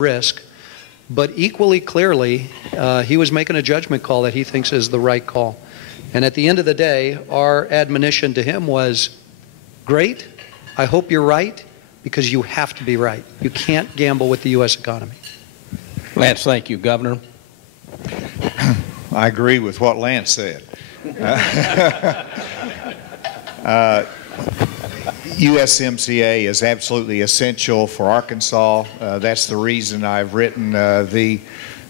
risk. But equally clearly, he was making a judgment call that he thinks is the right call. And at the end of the day, our admonition to him was, great, I hope you're right, because you have to be right. You can't gamble with the U.S. economy. Lance, thank you. Governor? I agree with what Lance said. USMCA is absolutely essential for Arkansas. That's the reason I've written the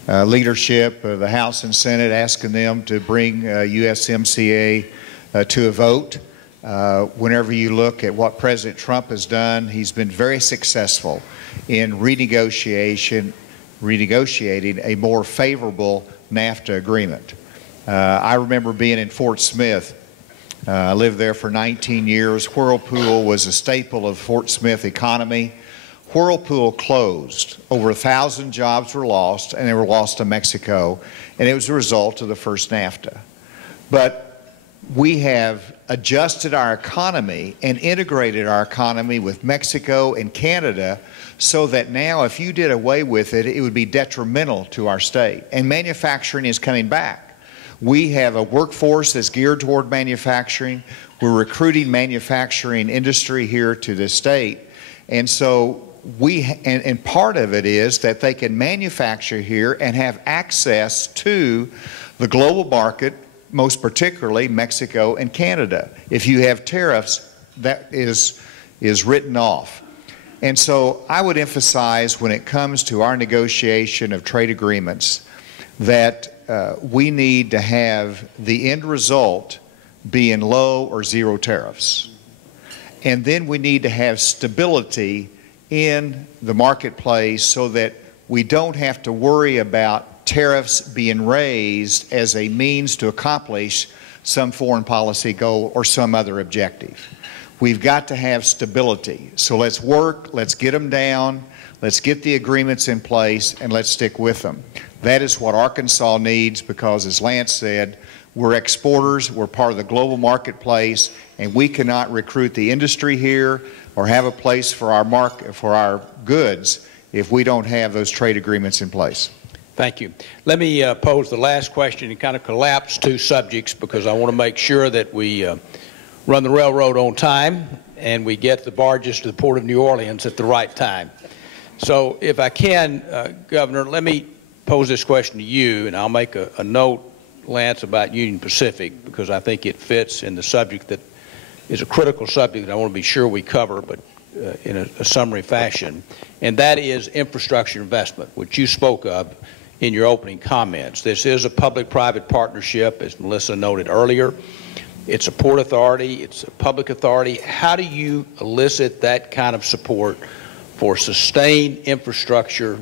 leadership of the House and Senate asking them to bring USMCA to a vote. Whenever you look at what President Trump has done, he's been very successful in renegotiating a more favorable NAFTA agreement. I remember being in Fort Smith. I lived there for 19 years. Whirlpool was a staple of Fort Smith economy. Whirlpool closed. Over 1,000 jobs were lost, and they were lost to Mexico, and it was a result of the first NAFTA. But we have adjusted our economy and integrated our economy with Mexico and Canada so that now if you did away with it, it would be detrimental to our state. And manufacturing is coming back. We have a workforce that's geared toward manufacturing. We're recruiting manufacturing industry here to this state. And so and part of it is that they can manufacture here and have access to the global market, most particularly Mexico and Canada. If you have tariffs, that is written off. And so I would emphasize when it comes to our negotiation of trade agreements that we need to have the end result being low or zero tariffs. And then we need to have stability in the marketplace so that we don't have to worry about tariffs being raised as a means to accomplish some foreign policy goal or some other objective. We've got to have stability. So let's work, let's get them down, let's get the agreements in place, and let's stick with them. That is what Arkansas needs because, as Lance said, we're exporters, we're part of the global marketplace, and we cannot recruit the industry here or have a place for our goods if we don't have those trade agreements in place. Thank you. Let me pose the last question and kind of collapse two subjects because I want to make sure that we run the railroad on time and we get the barges to the Port of New Orleans at the right time. So if I can, Governor, let me pose this question to you, and I'll make a note, Lance, about Union Pacific because I think it fits in the subject that is a critical subject that I want to be sure we cover, but in a summary fashion, and that is infrastructure investment, which you spoke of in your opening comments. This is a public-private partnership, as Melissa noted earlier. It's a port authority, it's a public authority. How do you elicit that kind of support for sustained infrastructure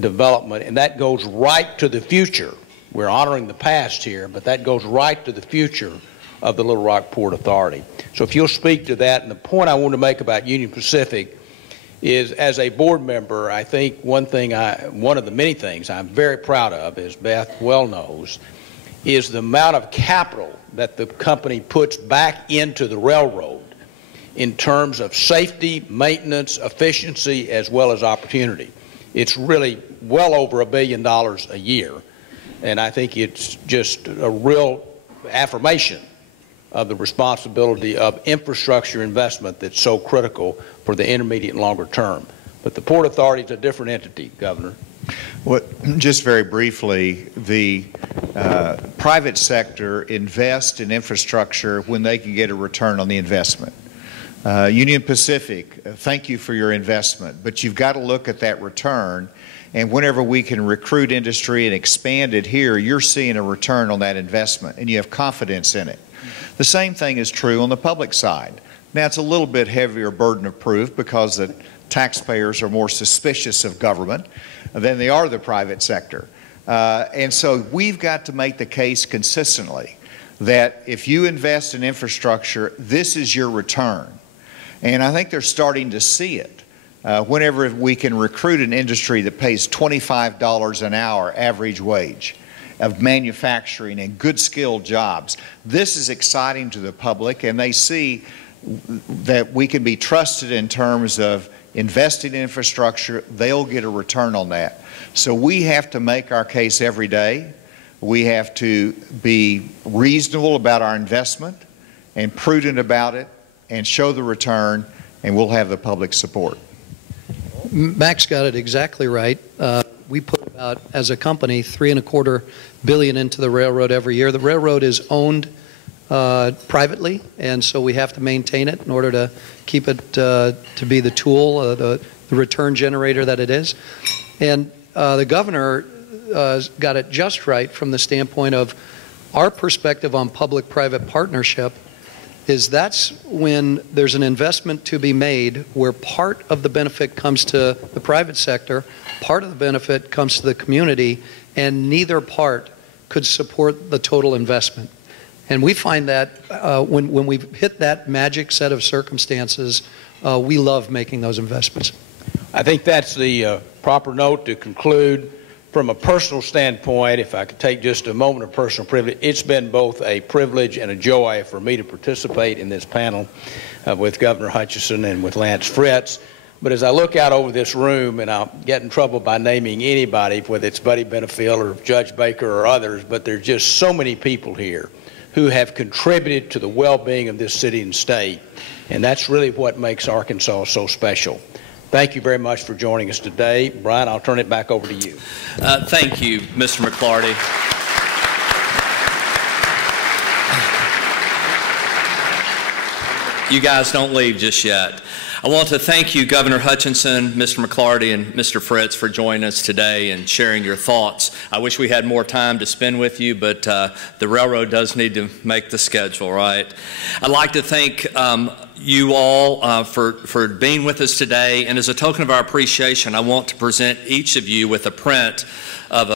development? And that goes right to the future. We're honoring the past here, but that goes right to the future of the Little Rock Port Authority. So if you'll speak to that, and the point I want to make about Union Pacific is, as a board member, I think one of the many things I'm very proud of, as Beth well knows, is the amount of capital that the company puts back into the railroad in terms of safety, maintenance, efficiency, as well as opportunity. It's really well over $1 billion a year, and I think it's just a real affirmation of the responsibility of infrastructure investment that's so critical for the intermediate and longer term. But the Port Authority is a different entity, Governor. Well, just very briefly, the private sector invests in infrastructure when they can get a return on the investment. Union Pacific, thank you for your investment, but you've got to look at that return, and whenever we can recruit industry and expand it here, you're seeing a return on that investment, and you have confidence in it. The same thing is true on the public side. Now, it's a little bit heavier burden of proof because the taxpayers are more suspicious of government than they are the private sector. And so we've got to make the case consistently that if you invest in infrastructure, this is your return. And I think they're starting to see it. Whenever we can recruit an industry that pays $25 an hour average wage of manufacturing and good skilled jobs, this is exciting to the public, and they see that we can be trusted in terms of investing in infrastructure, they'll get a return on that. So we have to make our case every day. We have to be reasonable about our investment and prudent about it and show the return, and we'll have the public support. Max got it exactly right. We put about, as a company, $3.25 billion into the railroad every year. The railroad is owned privately, and so we have to maintain it in order to keep it to be the tool, the return generator that it is. And the governor got it just right from the standpoint of our perspective on public-private partnership is that's when there's an investment to be made where part of the benefit comes to the private sector, part of the benefit comes to the community, and neither part could support the total investment. And we find that when we've hit that magic set of circumstances, we love making those investments. I think that's the proper note to conclude. From a personal standpoint, if I could take just a moment of personal privilege, it's been both a privilege and a joy for me to participate in this panel with Governor Hutchinson and with Lance Fritz. But as I look out over this room, and I'll get in trouble by naming anybody, whether it's Buddy Benefield or Judge Baker or others, but there's just so many people here who have contributed to the well-being of this city and state, and that's really what makes Arkansas so special. Thank you very much for joining us today. Bryan, I'll turn it back over to you. Thank you, Mr. McClarty. You guys don't leave just yet. I want to thank you, Governor Hutchinson, Mr. McClarty, and Mr. Fritz for joining us today and sharing your thoughts. I wish we had more time to spend with you, but the railroad does need to make the schedule, right? I'd like to thank you all for being with us today, and as a token of our appreciation, I want to present each of you with a print of